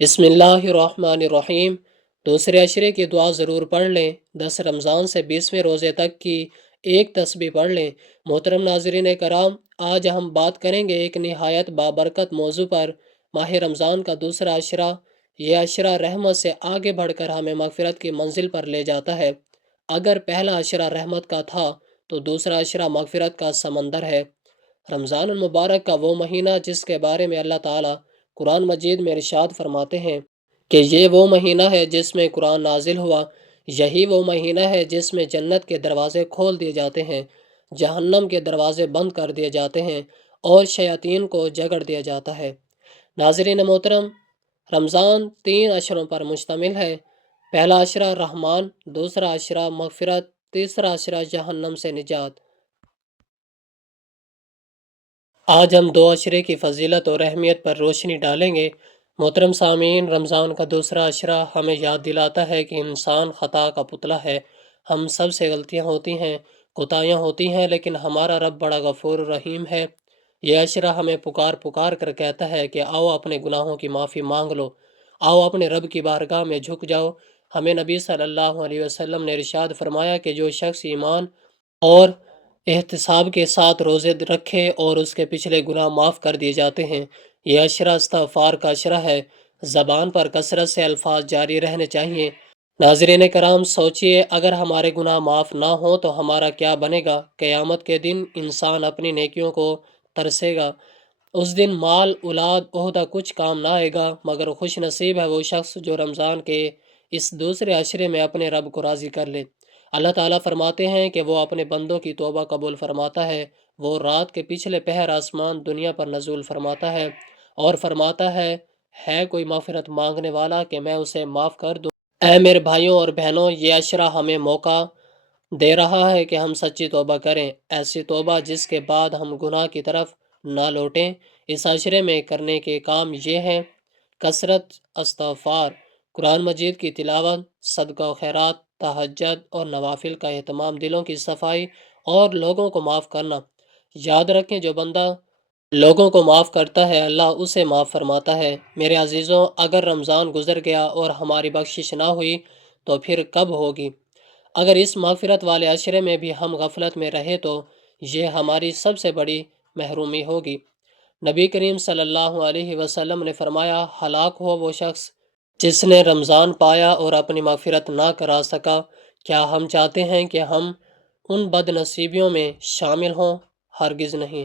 بسم اللہ الرحمن الرحیم۔ دوسرے عشرے کی دعا ضرور پڑھ لیں۔ 10 رمضان سے 20ویں روزے تک کی ایک تسبیح پڑھ لیں۔ محترم ناظرین کرام، آج ہم بات کریں گے ایک نہایت بابرکت موضوع پر، ماہ رمضان کا دوسرا عشرہ۔ یہ عشرہ رحمت سے آگے بڑھ کر ہمیں مغفرت کی منزل پر لے جاتا ہے۔ اگر پہلا عشرہ رحمت کا تھا تو دوسرا عشرہ مغفرت کا سمندر ہے۔ رمضان المبارک کا وہ مہینہ جس کے بارے میں اللہ تعالیٰ قرآن مجید میں ارشاد فرماتے ہیں کہ یہ وہ مہینہ ہے جس میں قرآن نازل ہوا، یہی وہ مہینہ ہے جس میں جنت کے دروازے کھول دیے جاتے ہیں، جہنم کے دروازے بند کر دیے جاتے ہیں اور شیاطین کو جگڑ دیا جاتا ہے۔ ناظرین محترم، رمضان 3 عشروں پر مشتمل ہے۔ پہلا عشرہ رحمان، دوسرا عشرہ مغفرت، تیسرا عشرہ جہنم سے نجات۔ آج ہم 2 عشرے کی فضیلت اور اہمیت پر روشنی ڈالیں گے۔ محترم سامعین، رمضان کا دوسرا عشرہ ہمیں یاد دلاتا ہے کہ انسان خطا کا پتلا ہے۔ ہم سب سے غلطیاں ہوتی ہیں، کوتاہیاں ہوتی ہیں، لیکن ہمارا رب بڑا غفور رحیم ہے۔ یہ عشرہ ہمیں پکار کر کہتا ہے کہ آؤ اپنے گناہوں کی معافی مانگ لو، آؤ اپنے رب کی بارگاہ میں جھک جاؤ۔ ہمیں نبی صلی اللہ علیہ وسلم نے ارشاد فرمایا کہ جو شخص ایمان اور احتساب کے ساتھ روزے رکھے اور اس کے پچھلے گناہ معاف کر دیے جاتے ہیں۔ یہ عشرہ استغفار کا عشرہ ہے۔ زبان پر کثرت سے الفاظ جاری رہنے چاہیے۔ ناظرین کرام، سوچئے اگر ہمارے گناہ معاف نہ ہوں تو ہمارا کیا بنے گا؟ قیامت کے دن انسان اپنی نیکیوں کو ترسے گا۔ اس دن مال، اولاد، عہدہ کچھ کام نہ آئے گا، مگر خوش نصیب ہے وہ شخص جو رمضان کے اس دوسرے عشرے میں اپنے رب کو راضی کر لے۔ اللہ تعالیٰ فرماتے ہیں کہ وہ اپنے بندوں کی توبہ قبول فرماتا ہے۔ وہ رات کے پچھلے پہر آسمان دنیا پر نزول فرماتا ہے اور فرماتا ہے کوئی مغفرت مانگنے والا کہ میں اسے معاف کر دوں۔ اے میرے بھائیوں اور بہنوں، یہ عشرہ ہمیں موقع دے رہا ہے کہ ہم سچی توبہ کریں، ایسی توبہ جس کے بعد ہم گناہ کی طرف نہ لوٹیں۔ اس عشرے میں کرنے کے کام یہ ہیں: کثرت استغفار، قرآن مجید کی تلاوت، صدقہ و خیرات، تہجد اور نوافل کا اہتمام، دلوں کی صفائی اور لوگوں کو معاف کرنا۔ یاد رکھیں جو بندہ لوگوں کو معاف کرتا ہے اللہ اسے معاف فرماتا ہے۔ میرے عزیزوں، اگر رمضان گزر گیا اور ہماری بخشش نہ ہوئی تو پھر کب ہوگی؟ اگر اس مغفرت والے عشرے میں بھی ہم غفلت میں رہے تو یہ ہماری سب سے بڑی محرومی ہوگی۔ نبی کریم صلی اللہ علیہ وسلم نے فرمایا، ہلاک ہو وہ شخص جس نے رمضان پایا اور اپنی مغفرت نہ کرا سکا۔ کیا ہم چاہتے ہیں کہ ہم ان بد نصیبیوں میں شامل ہوں؟ ہرگز نہیں۔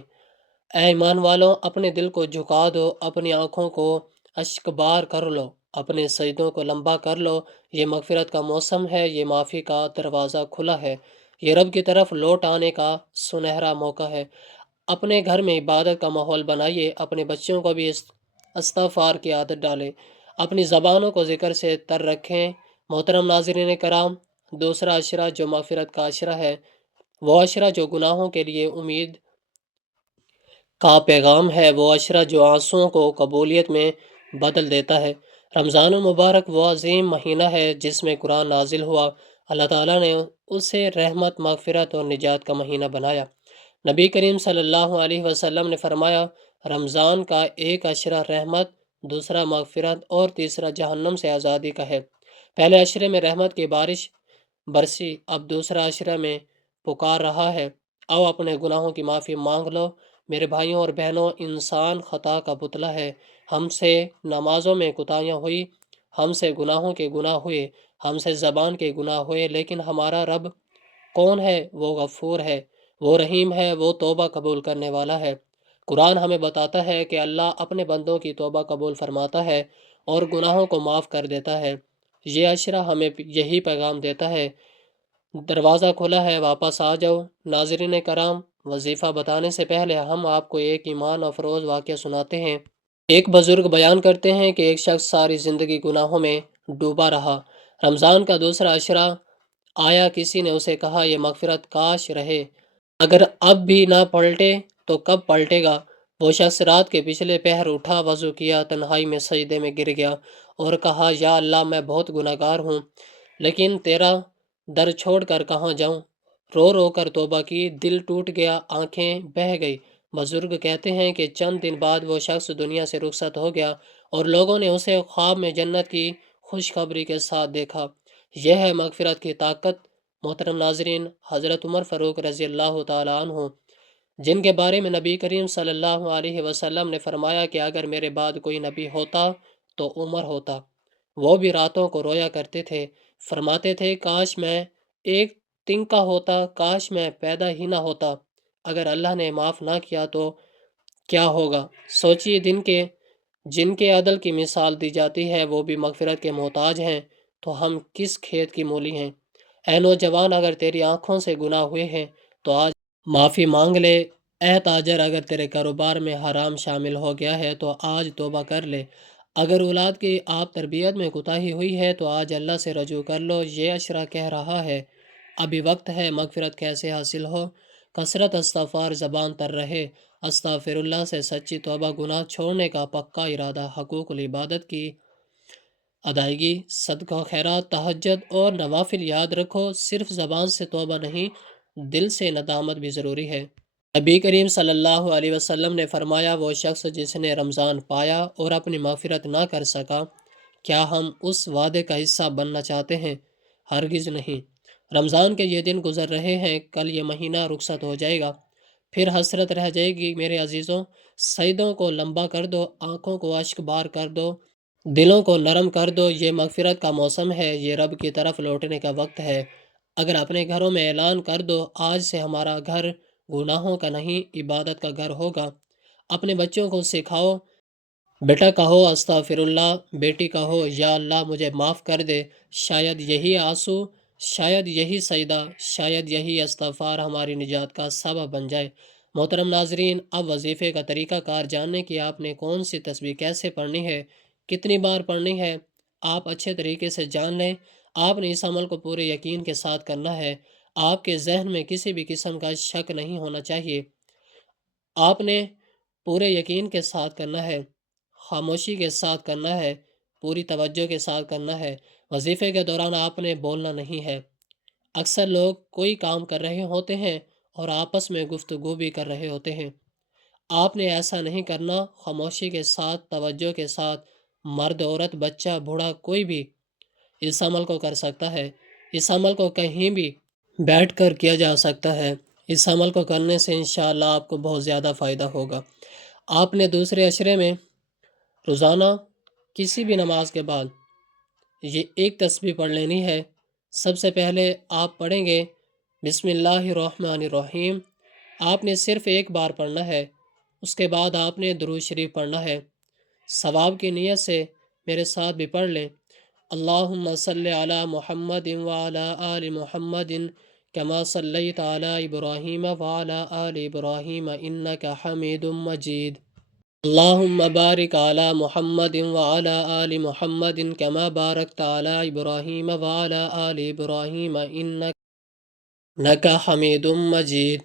اے ایمان والوں، اپنے دل کو جھکا دو، اپنی آنکھوں کو اشک بار کر لو، اپنے سجدوں کو لمبا کر لو۔ یہ مغفرت کا موسم ہے، یہ معافی کا دروازہ کھلا ہے، یہ رب کی طرف لوٹ آنے کا سنہرا موقع ہے۔ اپنے گھر میں عبادت کا ماحول بنائیے، اپنے بچوں کو بھی استغفار کی عادت ڈالیں، اپنی زبانوں کو ذکر سے تر رکھیں۔ محترم ناظرین کرام، دوسرا عشرہ جو مغفرت کا عشرہ ہے، وہ عشرہ جو گناہوں کے لیے امید کا پیغام ہے، وہ عشرہ جو آنسوؤں کو قبولیت میں بدل دیتا ہے۔ رمضان المبارک وہ عظیم مہینہ ہے جس میں قرآن نازل ہوا۔ اللہ تعالیٰ نے اسے رحمت، مغفرت اور نجات کا مہینہ بنایا۔ نبی کریم صلی اللہ علیہ وسلم نے فرمایا، رمضان کا ایک عشرہ رحمت، دوسرا مغفرت اور تیسرا جہنم سے آزادی کا ہے۔ پہلے عشرے میں رحمت کی بارش برسی، اب دوسرا عشرہ میں پکار رہا ہے، آؤ اپنے گناہوں کی معافی مانگ لو۔ میرے بھائیوں اور بہنوں، انسان خطا کا پتلا ہے۔ ہم سے نمازوں میں کوتاہیاں ہوئی، ہم سے گناہوں کے گناہ ہوئے، ہم سے زبان کے گناہ ہوئے، لیکن ہمارا رب کون ہے؟ وہ غفور ہے، وہ رحیم ہے، وہ توبہ قبول کرنے والا ہے۔ قرآن ہمیں بتاتا ہے کہ اللہ اپنے بندوں کی توبہ قبول فرماتا ہے اور گناہوں کو معاف کر دیتا ہے۔ یہ عشرہ ہمیں یہی پیغام دیتا ہے، دروازہ کھلا ہے، واپس آ جاؤ۔ ناظرین کرام، وظیفہ بتانے سے پہلے ہم آپ کو ایک ایمان افروز واقعہ سناتے ہیں۔ ایک بزرگ بیان کرتے ہیں کہ ایک شخص ساری زندگی گناہوں میں ڈوبا رہا۔ رمضان کا دوسرا عشرہ آیا، کسی نے اسے کہا یہ مغفرت کاش رہے، اگر اب بھی نہ پلٹے تو کب پلٹے گا؟ وہ شخص رات کے پچھلے پہر اٹھا، وضو کیا، تنہائی میں سجدے میں گر گیا اور کہا، یا اللہ، میں بہت گناہ گار ہوں، لیکن تیرا در چھوڑ کر کہاں جاؤں؟ رو رو کر توبہ کی، دل ٹوٹ گیا، آنکھیں بہہ گئی، بزرگ کہتے ہیں کہ چند دن بعد وہ شخص دنیا سے رخصت ہو گیا اور لوگوں نے اسے خواب میں جنت کی خوشخبری کے ساتھ دیکھا۔ یہ ہے مغفرت کی طاقت۔ محترم ناظرین، حضرت عمر فاروق رضی اللہ تعالیٰ عنہ، جن کے بارے میں نبی کریم صلی اللہ علیہ وسلم نے فرمایا کہ اگر میرے بعد کوئی نبی ہوتا تو عمر ہوتا، وہ بھی راتوں کو رویا کرتے تھے، فرماتے تھے کاش میں ایک تنکا ہوتا، کاش میں پیدا ہی نہ ہوتا، اگر اللہ نے معاف نہ کیا تو کیا ہوگا۔ سوچئے جن کے عدل کی مثال دی جاتی ہے وہ بھی مغفرت کے محتاج ہیں، تو ہم کس کھیت کی مولی ہیں۔ اے نوجوان، اگر تیری آنکھوں سے گناہ ہوئے ہیں تو آج معافی مانگ لے۔ اے تاجر، اگر تیرے کاروبار میں حرام شامل ہو گیا ہے تو آج توبہ کر لے۔ اگر اولاد کی آپ تربیت میں کوتاہی ہوئی ہے تو آج اللہ سے رجوع کر لو۔ یہ اشرا کہہ رہا ہے ابھی وقت ہے، مغفرت کیسے حاصل ہو؟ کثرت استغفار زبان تر رہے، استغفر اللہ سے سچی توبہ، گناہ چھوڑنے کا پکا ارادہ، حقوق العبادت کی ادائیگی، صدقہ خیرات، تہجد اور نوافل یاد رکھو۔ صرف زبان سے توبہ نہیں، دل سے ندامت بھی ضروری ہے۔ نبی کریم صلی اللہ علیہ وسلم نے فرمایا وہ شخص جس نے رمضان پایا اور اپنی مغفرت نہ کر سکا، کیا ہم اس وعدے کا حصہ بننا چاہتے ہیں؟ ہرگز نہیں۔ رمضان کے یہ دن گزر رہے ہیں، کل یہ مہینہ رخصت ہو جائے گا، پھر حسرت رہ جائے گی۔ میرے عزیزوں، سجدوں کو لمبا کر دو، آنکھوں کو اشک بار کر دو، دلوں کو نرم کر دو۔ یہ مغفرت کا موسم ہے، یہ رب کی طرف لوٹنے کا وقت ہے۔ اگر اپنے گھروں میں اعلان کر دو آج سے ہمارا گھر گناہوں کا نہیں، عبادت کا گھر ہوگا۔ اپنے بچوں کو سکھاؤ، بیٹا کہو استغفر اللہ، بیٹی کہو یا اللہ مجھے معاف کر دے۔ شاید یہی آنسو، شاید یہی سجدہ، شاید یہی استغفار ہماری نجات کا سبب بن جائے۔ محترم ناظرین، اب وظیفے کا طریقہ کار جاننے کی آپ نے کون سی تسبیح کیسے پڑھنی ہے، کتنی بار پڑھنی ہے، آپ اچھے طریقے سے جان لیں۔ آپ نے اس عمل کو پورے یقین کے ساتھ کرنا ہے۔ آپ کے ذہن میں کسی بھی قسم کا شک نہیں ہونا چاہیے۔ آپ نے پورے یقین کے ساتھ کرنا ہے، خاموشی کے ساتھ کرنا ہے، پوری توجہ کے ساتھ کرنا ہے۔ وظیفے کے دوران آپ نے بولنا نہیں ہے۔ اکثر لوگ کوئی کام کر رہے ہوتے ہیں اور آپس میں گفتگو بھی کر رہے ہوتے ہیں۔ آپ نے ایسا نہیں کرنا۔ خاموشی کے ساتھ، توجہ کے ساتھ، مرد، عورت، بچہ، بوڑھا، کوئی بھی اس عمل کو کر سکتا ہے۔ اس عمل کو کہیں بھی بیٹھ کر کیا جا سکتا ہے۔ اس عمل کو کرنے سے انشاءاللہ آپ کو بہت زیادہ فائدہ ہوگا۔ آپ نے دوسرے عشرے میں روزانہ کسی بھی نماز کے بعد یہ ایک تسبیح پڑھ لینی ہے۔ سب سے پہلے آپ پڑھیں گے بسم اللہ الرحمن الرحیم۔ آپ نے صرف ایک بار پڑھنا ہے۔ اس کے بعد آپ نے درود شریف پڑھنا ہے۔ ثواب کی نیت سے میرے ساتھ بھی پڑھ لیں۔ اللہم صلی علی محمد وعلی آل محمد کما صلیت علی ابراہیم وعلی آل ابراہیم انک حمید مجید۔ اللہم بارک علی محمد وعلی آل محمد کما بارکت علی ابراہیم وعلی آل ابراہیم انک حمید مجید۔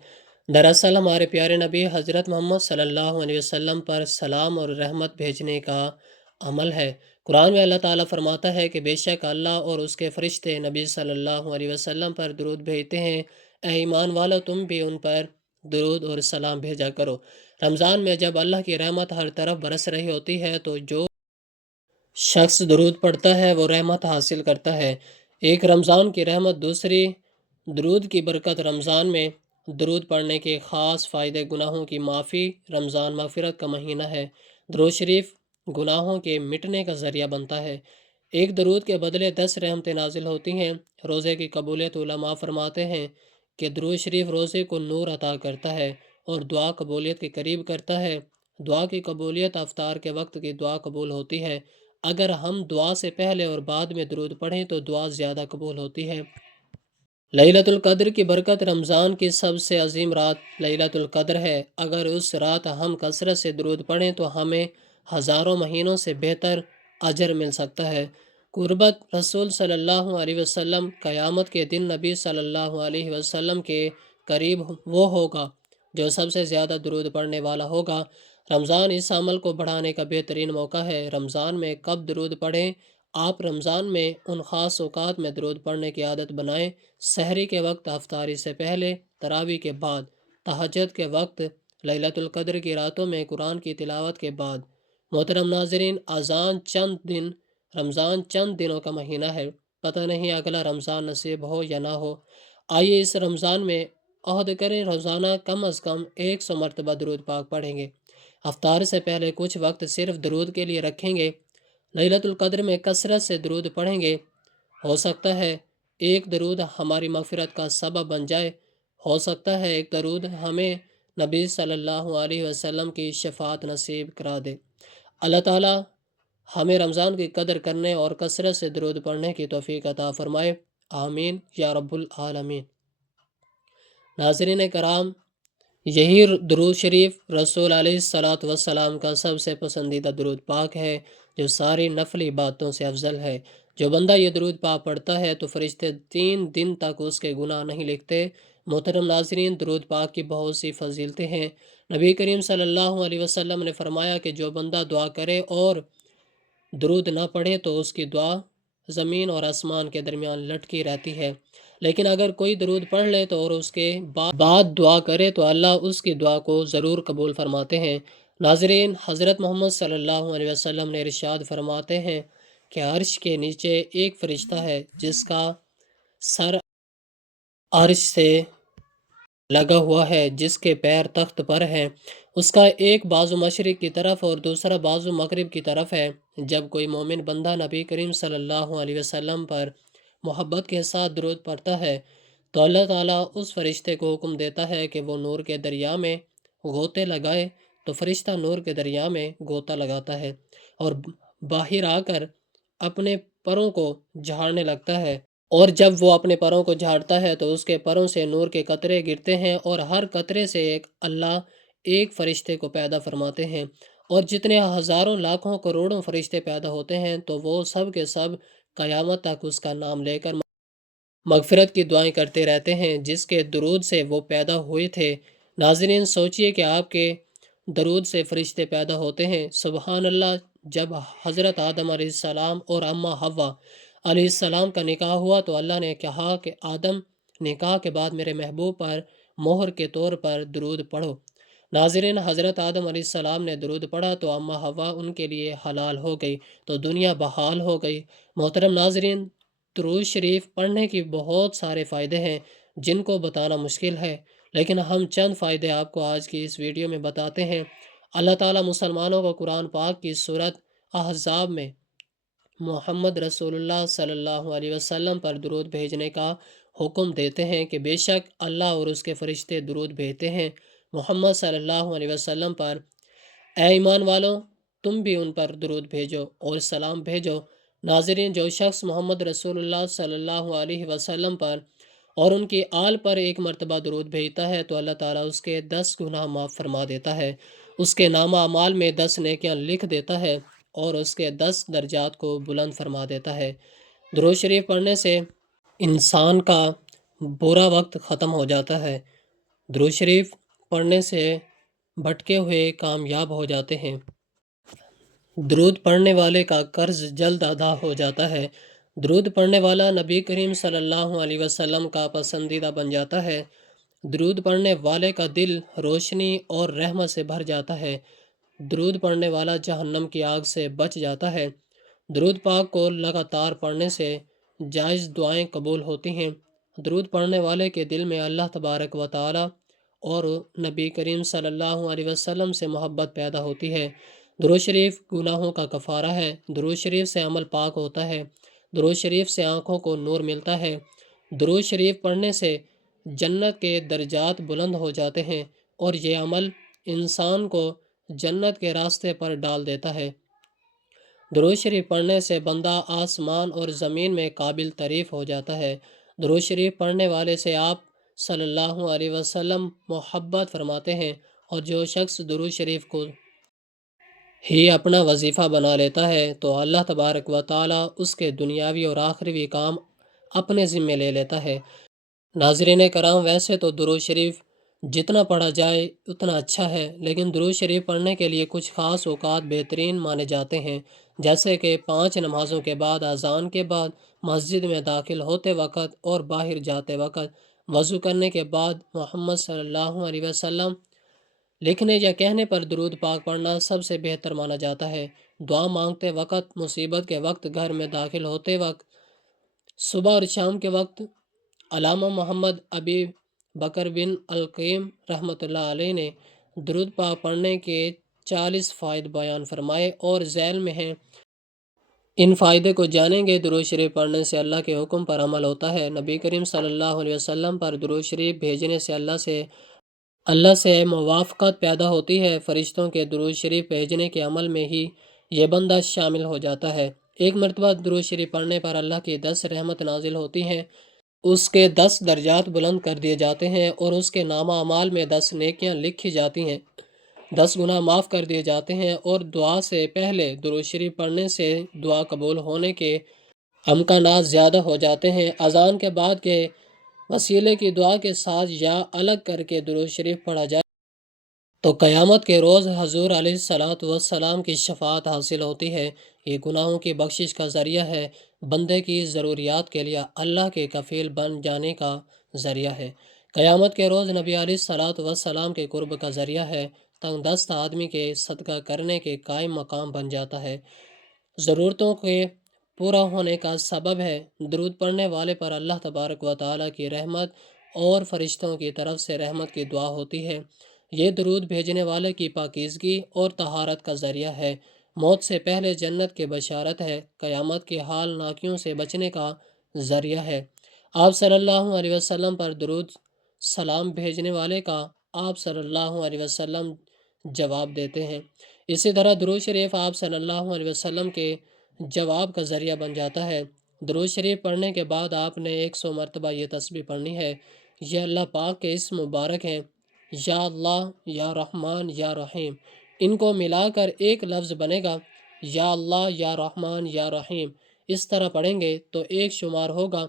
دراصل ہمارے پیارے نبی حضرت محمد صلی اللہ علیہ وسلم پر سلام اور رحمت بھیجنے کا عمل ہے۔ قرآن میں اللہ تعالیٰ فرماتا ہے کہ بے شک اللہ اور اس کے فرشتے نبی صلی اللہ علیہ وسلم پر درود بھیجتے ہیں۔ اے ایمان والو، تم بھی ان پر درود اور سلام بھیجا کرو۔ رمضان میں جب اللہ کی رحمت ہر طرف برس رہی ہوتی ہے تو جو شخص درود پڑھتا ہے وہ رحمت حاصل کرتا ہے۔ ایک رمضان کی رحمت، دوسری درود کی برکت۔ رمضان میں درود پڑھنے کے خاص فائدے: گناہوں کی معافی۔ رمضان مغفرت کا مہینہ ہے۔ درود شریف گناہوں کے مٹنے کا ذریعہ بنتا ہے۔ ایک درود کے بدلے 10 رحمتیں نازل ہوتی ہیں۔ روزے کی قبولیت، علماء فرماتے ہیں کہ درود شریف روزے کو نور عطا کرتا ہے اور دعا قبولیت کے قریب کرتا ہے۔ دعا کی قبولیت افطار کے وقت کی دعا قبول ہوتی ہے۔ اگر ہم دعا سے پہلے اور بعد میں درود پڑھیں تو دعا زیادہ قبول ہوتی ہے۔ لیلۃ القدر کی برکت۔ رمضان کی سب سے عظیم رات لیلۃ القدر ہے۔ اگر اس رات ہم کثرت سے درود پڑھیں تو ہمیں ہزاروں مہینوں سے بہتر اجر مل سکتا ہے۔ قربت رسول صلی اللہ علیہ وسلم۔ قیامت کے دن نبی صلی اللہ علیہ وسلم کے قریب وہ ہوگا جو سب سے زیادہ درود پڑھنے والا ہوگا۔ رمضان اس عمل کو بڑھانے کا بہترین موقع ہے۔ رمضان میں کب درود پڑھیں؟ آپ رمضان میں ان خاص اوقات میں درود پڑھنے کی عادت بنائیں۔ سحری کے وقت، افطاری سے پہلے، تراویح کے بعد، تہجد کے وقت، لیلۃ القدر کی راتوں میں قرآن کی تلاوت کے بعد۔ محترم ناظرین، رمضان چند دنوں کا مہینہ ہے، پتہ نہیں اگلا رمضان نصیب ہو یا نہ ہو۔ آئیے اس رمضان میں عہد کریں، روزانہ کم از کم 100 مرتبہ درود پاک پڑھیں گے۔ افطار سے پہلے کچھ وقت صرف درود کے لیے رکھیں گے۔ لیلۃ القدر میں کثرت سے درود پڑھیں گے۔ ہو سکتا ہے ایک درود ہماری مغفرت کا سبب بن جائے، ہو سکتا ہے ایک درود ہمیں نبی صلی اللہ علیہ وسلم کی شفاعت نصیب کرا دے۔ اللہ تعالی ہمیں رمضان کی قدر کرنے اور کثرت سے درود پڑھنے کی توفیق عطا فرمائے، آمین یا رب العالمین۔ ناظرین کرام، یہی درود شریف رسول علیہ الصلاۃ والسلام کا سب سے پسندیدہ درود پاک ہے، جو ساری نفلی باتوں سے افضل ہے۔ جو بندہ یہ درود پاک پڑھتا ہے تو فرشتے 3 دن تک اس کے گناہ نہیں لکھتے۔ محترم ناظرین، درود پاک کی بہت سی فضیلتیں ہیں۔ نبی کریم صلی اللہ علیہ وسلم نے فرمایا کہ جو بندہ دعا کرے اور درود نہ پڑھے تو اس کی دعا زمین اور آسمان کے درمیان لٹکی رہتی ہے، لیکن اگر کوئی درود پڑھ لے تو اور اس کے بعد دعا کرے تو اللہ اس کی دعا کو ضرور قبول فرماتے ہیں۔ ناظرین، حضرت محمد صلی اللہ علیہ وسلم نے ارشاد فرماتے ہیں کہ عرش کے نیچے ایک فرشتہ ہے جس کا سر عرش سے لگا ہوا ہے، جس کے پیر تخت پر ہیں، اس کا ایک بازو مشرق کی طرف اور دوسرا بازو مغرب کی طرف ہے۔ جب کوئی مومن بندہ نبی کریم صلی اللہ علیہ وسلم پر محبت کے ساتھ درود پڑھتا ہے تو اللہ تعالیٰ اس فرشتے کو حکم دیتا ہے کہ وہ نور کے دریا میں غوطے لگائے، تو فرشتہ نور کے دریا میں غوطہ لگاتا ہے اور باہر آ کر اپنے پروں کو جھاڑنے لگتا ہے، اور جب وہ اپنے پروں کو جھاڑتا ہے تو اس کے پروں سے نور کے قطرے گرتے ہیں، اور ہر قطرے سے اللہ ایک فرشتے کو پیدا فرماتے ہیں، اور جتنے ہزاروں لاکھوں کروڑوں فرشتے پیدا ہوتے ہیں تو وہ سب کے سب قیامت تک اس کا نام لے کر مغفرت کی دعائیں کرتے رہتے ہیں جس کے درود سے وہ پیدا ہوئے تھے۔ ناظرین، سوچئے کہ آپ کے درود سے فرشتے پیدا ہوتے ہیں۔ سبحان اللہ، جب حضرت آدم علیہ السلام اور اماں حوا علیہ السلام کا نکاح ہوا تو اللہ نے کہا کہ آدم، نکاح کے بعد میرے محبوب پر مہر کے طور پر درود پڑھو۔ ناظرین، حضرت آدم علیہ السلام نے درود پڑھا تو اماں حوا ان کے لیے حلال ہو گئی، تو دنیا بحال ہو گئی۔ محترم ناظرین، درود شریف پڑھنے کی بہت سارے فائدے ہیں جن کو بتانا مشکل ہے، لیکن ہم چند فائدے آپ کو آج کی اس ویڈیو میں بتاتے ہیں۔ اللہ تعالیٰ مسلمانوں کو قرآن پاک کی سورت احزاب میں محمد رسول اللہ صلی اللہ علیہ وسلم پر درود بھیجنے کا حکم دیتے ہیں کہ بے شک اللہ اور اس کے فرشتے درود بھیجتے ہیں محمد صلی اللہ علیہ وسلم پر۔ اے ایمان والوں، تم بھی ان پر درود بھیجو اور سلام بھیجو۔ ناظرین، جو شخص محمد رسول اللہ صلی اللہ علیہ وسلم پر اور ان کی آل پر ایک مرتبہ درود بھیجتا ہے تو اللہ تعالیٰ اس کے 10 گناہ معاف فرما دیتا ہے، اس کے نامہ اعمال میں 10 نیکیاں لکھ دیتا ہے اور اس کے 10 درجات کو بلند فرما دیتا ہے۔ درود شریف پڑھنے سے انسان کا برا وقت ختم ہو جاتا ہے۔ درود شریف پڑھنے سے بھٹکے ہوئے کامیاب ہو جاتے ہیں۔ درود پڑھنے والے کا قرض جلد ادا ہو جاتا ہے۔ درود پڑھنے والا نبی کریم صلی اللہ علیہ وسلم کا پسندیدہ بن جاتا ہے۔ درود پڑھنے والے کا دل روشنی اور رحمت سے بھر جاتا ہے۔ درود پڑھنے والا جہنم کی آگ سے بچ جاتا ہے۔ درود پاک کو لگاتار پڑھنے سے جائز دعائیں قبول ہوتی ہیں۔ درود پڑھنے والے کے دل میں اللہ تبارک و تعالی اور نبی کریم صلی اللہ علیہ وسلم سے محبت پیدا ہوتی ہے۔ درود شریف گناہوں کا کفارہ ہے۔ درود شریف سے عمل پاک ہوتا ہے۔ درود شریف سے آنکھوں کو نور ملتا ہے۔ درود شریف پڑھنے سے جنت کے درجات بلند ہو جاتے ہیں اور یہ عمل انسان کو جنت کے راستے پر ڈال دیتا ہے۔ درود شریف پڑھنے سے بندہ آسمان اور زمین میں قابل تعریف ہو جاتا ہے۔ درود شریف پڑھنے والے سے آپ صلی اللہ علیہ وسلم محبت فرماتے ہیں، اور جو شخص درود شریف کو ہی اپنا وظیفہ بنا لیتا ہے تو اللہ تبارک و تعالیٰ اس کے دنیاوی اور آخروی کام اپنے ذمے لے لیتا ہے۔ ناظرین کرام، ویسے تو درود شریف جتنا پڑھا جائے اتنا اچھا ہے، لیکن درود شریف پڑھنے کے لیے کچھ خاص اوقات بہترین مانے جاتے ہیں، جیسے کہ 5 نمازوں کے بعد، اذان کے بعد، مسجد میں داخل ہوتے وقت اور باہر جاتے وقت، وضو کرنے کے بعد، محمد صلی اللہ علیہ وسلم لکھنے یا کہنے پر درود پاک پڑھنا سب سے بہتر مانا جاتا ہے۔ دعا مانگتے وقت، مصیبت کے وقت، گھر میں داخل ہوتے وقت، صبح اور شام کے وقت۔ علامہ محمد ابی بکر بن القیم رحمۃ اللہ علیہ نے درود پاک پڑھنے کے 40 فوائد بیان فرمائے اور ذیل میں ہیں۔ ان فائدے کو جانیں گے۔ درود شریف پڑھنے سے اللہ کے حکم پر عمل ہوتا ہے۔ نبی کریم صلی اللہ علیہ وسلم پر درود شریف بھیجنے سے اللہ سے موافقت پیدا ہوتی ہے۔ فرشتوں کے درود شریف بھیجنے کے عمل میں ہی یہ بندہ شامل ہو جاتا ہے۔ ایک مرتبہ درود شریف پڑھنے پر اللہ کی 10 رحمت نازل ہوتی ہیں، اس کے 10 درجات بلند کر دیے جاتے ہیں اور اس کے نامہ اعمال میں 10 نیکیاں لکھی جاتی ہیں، 10 گناہ معاف کر دیے جاتے ہیں، اور دعا سے پہلے درود شریف پڑھنے سے دعا قبول ہونے کے امکانات زیادہ ہو جاتے ہیں۔ اذان کے بعد کے وسیلے کی دعا کے ساتھ یا الگ کر کے درود شریف پڑھا جائے تو قیامت کے روز حضور علیہ الصلاۃ والسلام کی شفاعت حاصل ہوتی ہے۔ یہ گناہوں کی بخشش کا ذریعہ ہے، بندے کی ضروریات کے لیے اللہ کے کفیل بن جانے کا ذریعہ ہے۔ قیامت کے روز نبی علیہ الصلاۃ والسلام کے قرب کا ذریعہ ہے، تنگ دست آدمی کے صدقہ کرنے کے قائم مقام بن جاتا ہے، ضرورتوں کے پورا ہونے کا سبب ہے۔ درود پڑھنے والے پر اللہ تبارک و تعالیٰ کی رحمت اور فرشتوں کی طرف سے رحمت کی دعا ہوتی ہے۔ یہ درود بھیجنے والے کی پاکیزگی اور طہارت کا ذریعہ ہے، موت سے پہلے جنت کی بشارت ہے، قیامت کی حال ناکیوں سے بچنے کا ذریعہ ہے۔ آپ صلی اللہ علیہ وسلم پر درود سلام بھیجنے والے کا آپ صلی اللہ علیہ وسلم جواب دیتے ہیں۔ اسی طرح درود شریف آپ صلی اللہ علیہ وسلم کے جواب کا ذریعہ بن جاتا ہے۔ درود شریف پڑھنے کے بعد آپ نے 100 مرتبہ یہ تسبیح پڑھنی ہے۔ یہ اللہ پاک کے اسم مبارک ہیں، یا اللہ، یا رحمان، یا رحیم۔ ان کو ملا کر ایک لفظ بنے گا، یا اللہ، یا رحمان، یا رحیم۔ اس طرح پڑھیں گے تو ایک شمار ہوگا۔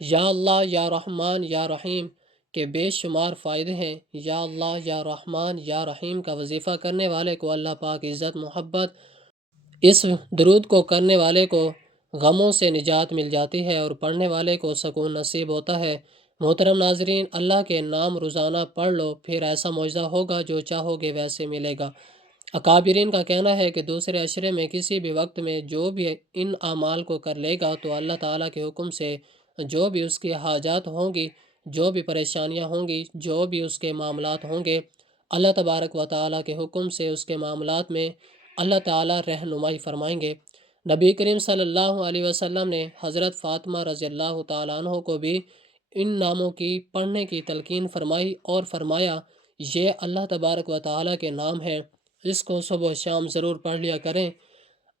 یا اللہ، یا رحمان، یا رحیم کے بے شمار فائدے ہیں۔ یا اللہ، یا رحمان، یا رحیم کا وظیفہ کرنے والے کو اللہ پاک عزت محبت، اس درود کو کرنے والے کو غموں سے نجات مل جاتی ہے اور پڑھنے والے کو سکون نصیب ہوتا ہے۔ محترم ناظرین، اللہ کے نام روزانہ پڑھ لو، پھر ایسا معجزہ ہوگا جو چاہو گے ویسے ملے گا۔ اکابرین کا کہنا ہے کہ دوسرے عشرے میں کسی بھی وقت میں جو بھی ان اعمال کو کر لے گا تو اللہ تعالیٰ کے حکم سے جو بھی اس کی حاجات ہوں گی، جو بھی پریشانیاں ہوں گی، جو بھی اس کے معاملات ہوں گے، اللہ تبارک و تعالیٰ کے حکم سے اس کے معاملات میں اللہ تعالیٰ رہنمائی فرمائیں گے۔ نبی کریم صلی اللہ علیہ وسلم نے حضرت فاطمہ رضی اللہ تعالیٰ عنہ کو بھی ان ناموں کی پڑھنے کی تلقین فرمائی اور فرمایا یہ اللہ تبارک و تعالیٰ کے نام ہیں، اس کو صبح و شام ضرور پڑھ لیا کریں۔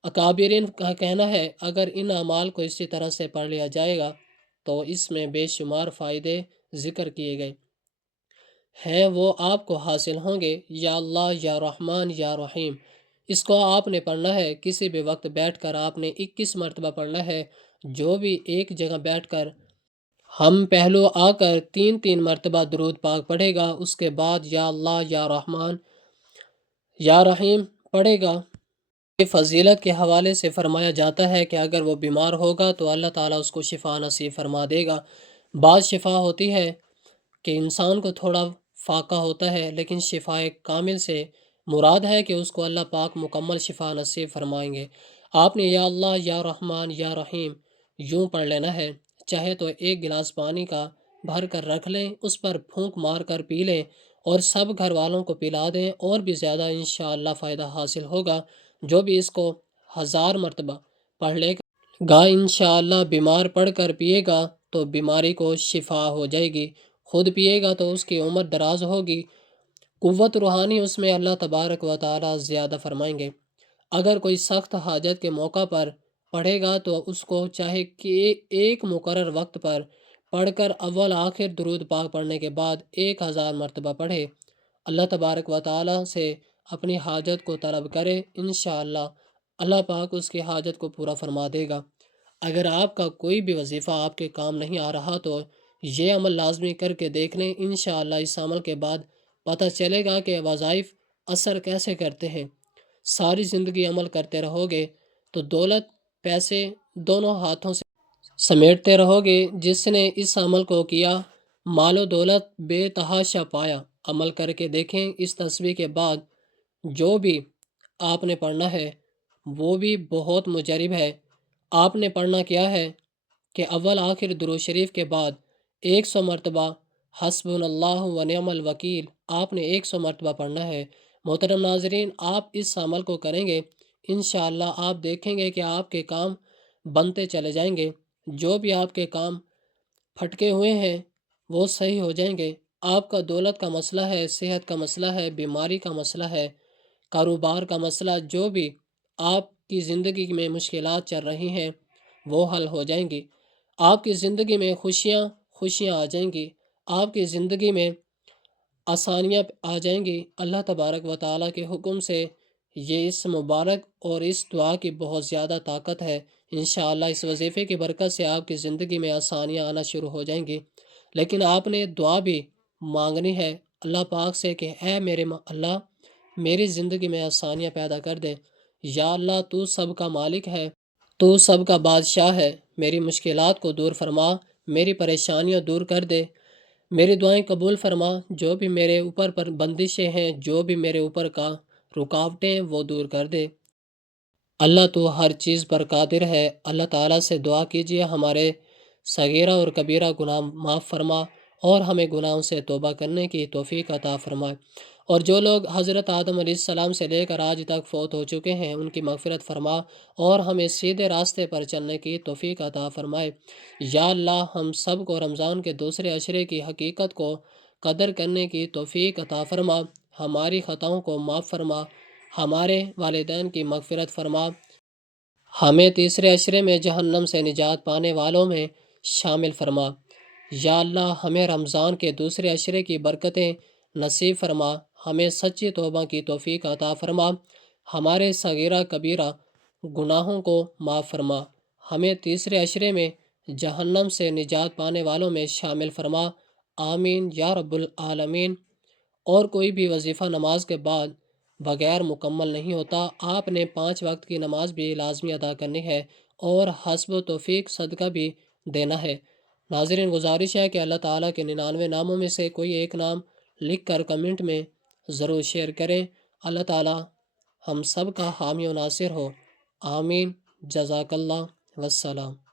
اکابرین کا کہنا ہے اگر ان اعمال کو اسی طرح سے پڑھ لیا جائے گا تو اس میں بے شمار فائدے ذکر کیے گئے ہیں وہ آپ کو حاصل ہوں گے۔ یا اللہ، یا رحمان، یا رحیم، اس کو آپ نے پڑھنا ہے۔ کسی بھی وقت بیٹھ کر آپ نے 21 مرتبہ پڑھنا ہے۔ جو بھی ایک جگہ بیٹھ کر ہم پہلو آ کر 3 مرتبہ درود پاک پڑھے گا، اس کے بعد یا اللہ، یا رحمان، یا رحیم پڑھے گا۔ فضیلت کے حوالے سے فرمایا جاتا ہے کہ اگر وہ بیمار ہوگا تو اللہ تعالیٰ اس کو شفا نصیب فرما دے گا۔ بعض شفا ہوتی ہے کہ انسان کو تھوڑا فاقہ ہوتا ہے، لیکن شفا کامل سے مراد ہے کہ اس کو اللہ پاک مکمل شفا نصیب فرمائیں گے۔ آپ نے یا اللہ، یا رحمان، یا رحیم یوں پڑھ لینا ہے، چاہے تو 1 گلاس پانی کا بھر کر رکھ لیں، اس پر پھونک مار کر پی لیں اور سب گھر والوں کو پلا دیں، اور بھی زیادہ انشاءاللہ فائدہ حاصل ہوگا۔ جو بھی اس کو 1000 مرتبہ پڑھ لے گا انشاءاللہ، بیمار پڑھ کر پیے گا تو بیماری کو شفا ہو جائے گی، خود پیے گا تو اس کی عمر دراز ہوگی، قوت روحانی اس میں اللہ تبارک و تعالیٰ زیادہ فرمائیں گے۔ اگر کوئی سخت حاجت کے موقع پر پڑھے گا تو اس کو چاہے کہ ایک مقرر وقت پر پڑھ کر اول آخر درود پاک پڑھنے کے بعد 1000 مرتبہ پڑھے، اللہ تبارک و تعالیٰ سے اپنی حاجت کو طلب کرے، انشاءاللہ اللہ پاک اس کی حاجت کو پورا فرما دے گا۔ اگر آپ کا کوئی بھی وظیفہ آپ کے کام نہیں آ رہا تو یہ عمل لازمی کر کے دیکھ لیں، انشاءاللہ اس عمل کے بعد پتہ چلے گا کہ وظائف اثر کیسے کرتے ہیں۔ ساری زندگی عمل کرتے رہو گے تو دولت پیسے دونوں ہاتھوں سے سمیٹتے رہو گے۔ جس نے اس عمل کو کیا مال و دولت بے تحاشا پایا۔ عمل کر کے دیکھیں۔ اس تسبیح کے بعد جو بھی آپ نے پڑھنا ہے وہ بھی بہت مجرب ہے۔ آپ نے پڑھنا کیا ہے کہ اول آخر درود شریف کے بعد 100 مرتبہ حسبنا اللہ و نعم الوکیل آپ نے 100 مرتبہ پڑھنا ہے۔ محترم ناظرین، آپ اس عمل کو کریں گے، انشاءاللہ آپ دیکھیں گے کہ آپ کے کام بنتے چلے جائیں گے۔ جو بھی آپ کے کام پھٹکے ہوئے ہیں وہ صحیح ہو جائیں گے۔ آپ کا دولت کا مسئلہ ہے، صحت کا مسئلہ ہے، بیماری کا مسئلہ ہے، کاروبار کا مسئلہ، جو بھی آپ کی زندگی میں مشکلات چل رہی ہیں وہ حل ہو جائیں گی۔ آپ کی زندگی میں خوشیاں آ جائیں گی، آپ کی زندگی میں آسانیاں آ جائیں گی۔ اللہ تبارک و تعالیٰ کے حکم سے یہ اس مبارک اور اس دعا کی بہت زیادہ طاقت ہے۔ انشاءاللہ اس وظیفے کی برکت سے آپ کی زندگی میں آسانیاں آنا شروع ہو جائیں گی۔ لیکن آپ نے دعا بھی مانگنی ہے اللہ پاک سے کہ اے میرے اللہ میری زندگی میں آسانیاں پیدا کر دے۔ یا اللہ تو سب کا مالک ہے، تو سب کا بادشاہ ہے، میری مشکلات کو دور فرما، میری پریشانیاں دور کر دے، میری دعائیں قبول فرما۔ جو بھی میرے اوپر پر بندشیں ہیں، جو بھی میرے اوپر کا رکاوٹیں ہیں وہ دور کر دے۔ اللہ تو ہر چیز پر قادر ہے۔ اللہ تعالیٰ سے دعا کیجیے ہمارے صغیرہ اور کبیرہ گناہ معاف فرما اور ہمیں گناہوں سے توبہ کرنے کی توفیق عطا فرمائے۔ اور جو لوگ حضرت آدم علیہ السلام سے لے کر آج تک فوت ہو چکے ہیں ان کی مغفرت فرما اور ہمیں سیدھے راستے پر چلنے کی توفیق عطا فرمائے۔ یا اللہ ہم سب کو رمضان کے دوسرے عشرے کی حقیقت کو قدر کرنے کی توفیق عطا فرما، ہماری خطاؤں کو معاف فرما، ہمارے والدین کی مغفرت فرما، ہمیں تیسرے عشرے میں جہنم سے نجات پانے والوں میں شامل فرما۔ یا اللہ ہمیں رمضان کے دوسرے عشرے کی برکتیں نصیب فرما، ہمیں سچی توبہ کی توفیق عطا فرما، ہمارے صغیرہ کبیرہ گناہوں کو معاف فرما، ہمیں تیسرے عشرے میں جہنم سے نجات پانے والوں میں شامل فرما۔ آمین یا رب العالمین۔ اور کوئی بھی وظیفہ نماز کے بعد بغیر مکمل نہیں ہوتا۔ آپ نے 5 وقت کی نماز بھی لازمی ادا کرنی ہے اور حسب و توفیق صدقہ بھی دینا ہے۔ ناظرین گزارش ہے کہ اللہ تعالیٰ کے 99 ناموں میں سے کوئی ایک نام لکھ کر کمنٹ میں ضرور شیئر کریں۔ اللہ تعالیٰ ہم سب کا حامی و ناصر ہو، آمین۔ جزاک اللہ، والسلام۔